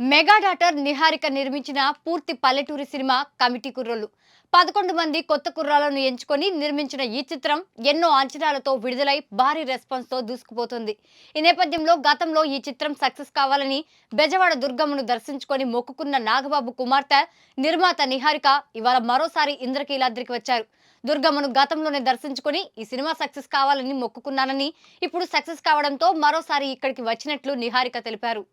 Mega daughter Niharika నిర్మించిన పూర్తి పల్లెటూరి సినిమా కమిటీ కుర్రోళ్ళు 11 మంది కొత్త కుర్రాలను ఎంచుకొని నిర్మించిన ఈ చిత్రం ఎన్నో అంచనాలతో విడుదలై భారీ రెస్పాన్స్ తో దూసుకుపోతుంది. ఈ నేపథ్యంలో గతంలో ఈ చిత్రం సక్సెస్ కావాలని బెజవాడ దుర్గమ్మను దర్శించుకొని మొక్కుకున్న నాగబాబు కుమార్తె నిర్మాత నిహారిక ఇవాళ మరోసారి ఇంద్రకీలాద్రికి వచ్చారు. దుర్గమ్మను గతంలోనే దర్శించుకొని ఈ సినిమా సక్సెస్ కావాలని మొక్కుకున్నానని, ఇప్పుడు సక్సెస్ కావడంతో మరోసారి ఇక్కడికి వచ్చినట్లు నిహారిక తెలిపారు.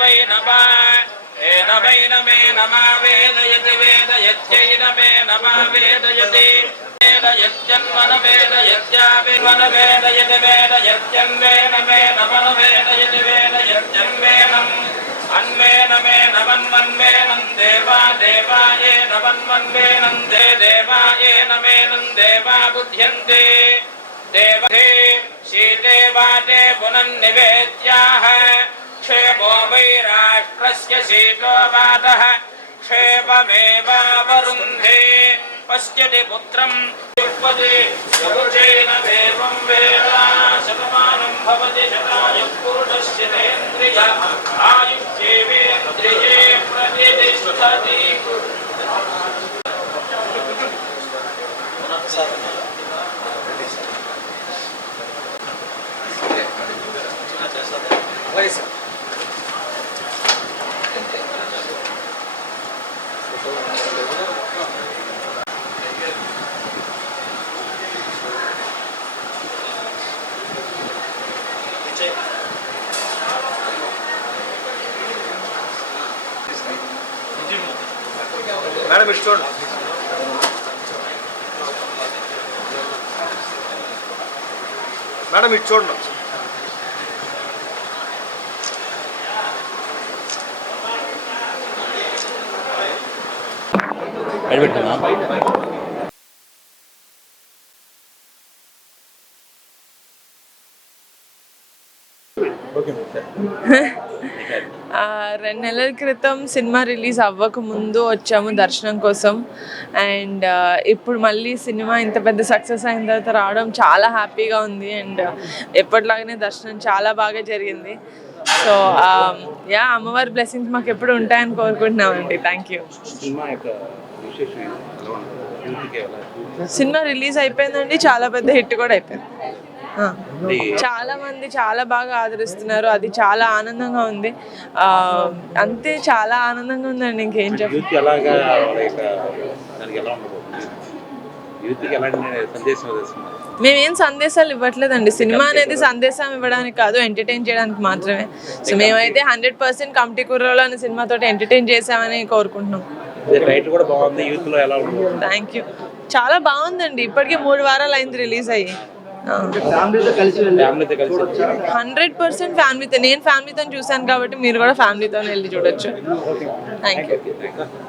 वै नमा एन वै नमे नमा वेदयति वेदयत्यैन मे नमा वेदयति वेदयत्यन्वन वेदयत्याविर्वन वेदयति वेदयत्यन्वेन मे नमन वेदयति वेदयत्यन्वेनम् अन्वेन मे नमन्वन्वेनं देवा देवाये नमन्वन्वेनं दे देवाये नमेनं देवा बुध्यन्ते देवते शीते वाटे पुनन्निवेद्याः क्षेमो वै राष्ट्रस्य शीतो वातः क्षेममेवावरुन्धे पश्यति पुत्रं युष्पति यवचेन देवं वेदा शतमानं भवति शतायुः पुरुषस्येन्द्रिय आयुष्येवेन्द्रिये प्रतिष्ठति. మేడం ఇటు చూడండి. మేడం ఇటు చూడండి. రెండు నెలల క్రితం సినిమా రిలీజ్ అవ్వక ముందు వచ్చాము దర్శనం కోసం. అండ్ ఇప్పుడు మళ్ళీ సినిమా ఇంత పెద్ద సక్సెస్ అయిన తర్వాత రావడం చాలా హ్యాపీగా ఉంది. అండ్ ఎప్పటిలాగానే దర్శనం చాలా బాగా జరిగింది. సో అమ్మవారి బ్లెస్సింగ్స్ మాకు ఎప్పుడు ఉంటాయని కోరుకుంటున్నామండి. Thank you. సినిమా రిలీజ్ అయిపోయిందండి, చాలా పెద్ద హిట్ కూడా అయిపోయింది. చాలా మంది చాలా బాగా ఆదరిస్తున్నారు, అది చాలా ఆనందంగా ఉంది. అంతే, చాలా ఆనందంగా ఉందండి. ఇంకేం మేమేం సందేశాలు ఇవ్వట్లేదండి. సినిమా అనేది సందేశం ఇవ్వడానికి కాదు, ఎంటర్టైన్ చేయడానికి మాత్రమే. సో మేమైతే 100% కమిటీ కుర్రోళ్ళు అనే సినిమాతో ఎంటర్టైన్ చేసామని కోరుకుంటున్నాం. Thank you. చాలా బాగుందండి. ఇప్పటికే 3 వారాలు అయింది రిలీజ్ అయ్యి. 100% ఫ్యామిలీతో. నేను ఫ్యామిలీతో చూసాను కాబట్టి మీరు కూడా ఫ్యామిలీతో వెళ్ళి చూడొచ్చు. Thank you.